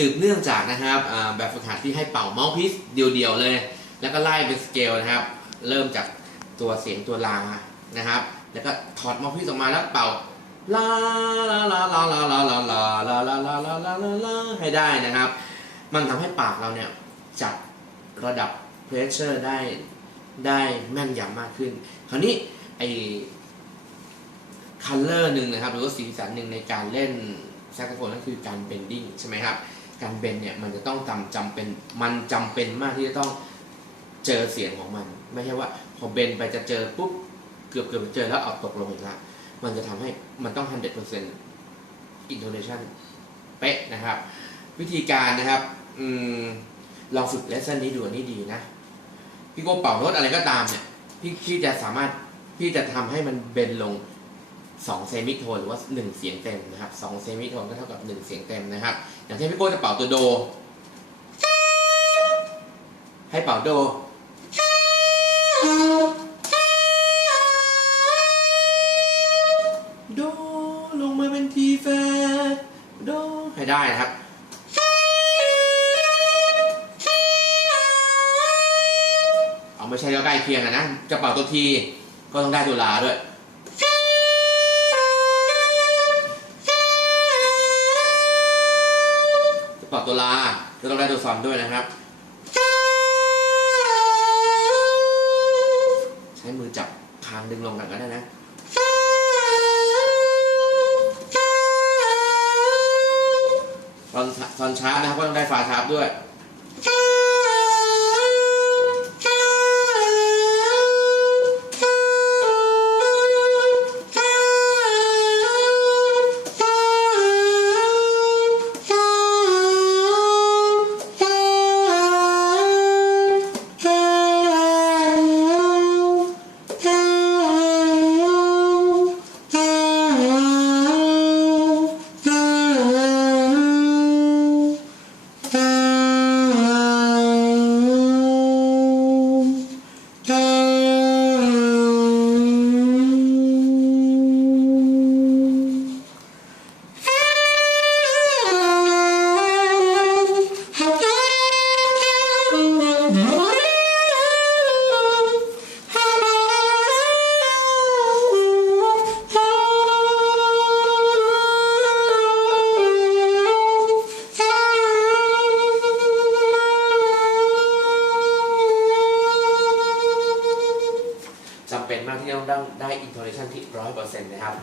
สืบเนื่องจากนะครับแบบฝึกหัดที่ให้เป่าเมาส์พิสเดียวๆเลย แล้วก็ไล่เป็นสเกลนะครับ เริ่มจากตัวเสียงตัวลานะครับ แล้วก็ถอดเมาส์พิสออกมาแล้วเป่าลาลาลาลาลาลาลาลาลาลาลาลาลาลาลาให้ได้นะครับ มันทำให้ปากเราเนี่ยจับระดับเพรสเชอร์ได้ได้แม่นยำมากขึ้น คราวนี้ไอคัลเลอร์หนึ่งนะครับ หรือว่าสีสันหนึ่งในการเล่นแซกโซโฟนนั่นคือการเบนดิ้งใช่ไหมครับ การเบนเนี่ยมันจะต้องจำจำเป็นมันจำเป็นมากที่จะต้องเจอเสียงของมัน ไม่ใช่ว่าพอเบนไปจะเจอปุ๊บเกือบเกือบเจอแล้วเอาตกลงอีกละมันจะทำให้มันต้อง 100% intonation เป๊ะนะครับ วิธีการนะครับอมลองฝึกเลสเซนนี้ดูนนี้ดีนะ พี่โก้เป่าโน้ตอะไรก็ตามเนี่ยพี่พี่จะสามารถพี่จะทำให้มันเบนลง 2เซมิโทนหรือว่า 1 เสียงเต็มนะครับ2เซมิโทนก็เท่ากับ 1 เสียงเต็มนะครับ อย่างเช่นพี่โก้จะเป่าตัวโด ให้เป่าโด โดลงมาเป็นทีแฟดโดให้ได้นะครับเอาไม่ใช่แล้วใกล้เคียงอะนะ จะเป่าตัวทีก็ต้องได้ตัวลาด้วย ตัวลาก็ต้องได้ตัวซอนด้วยนะครับ ใช้มือจับคางดึงลงกันก็ได้นะตอนตอนชาร์ปนะครับก็ต้องได้ฝาชาร์ปด้วย มากที่ต้องได้ได้อินโทรเนชันที่ร้อยเปอร์เซ็นต์นะครับ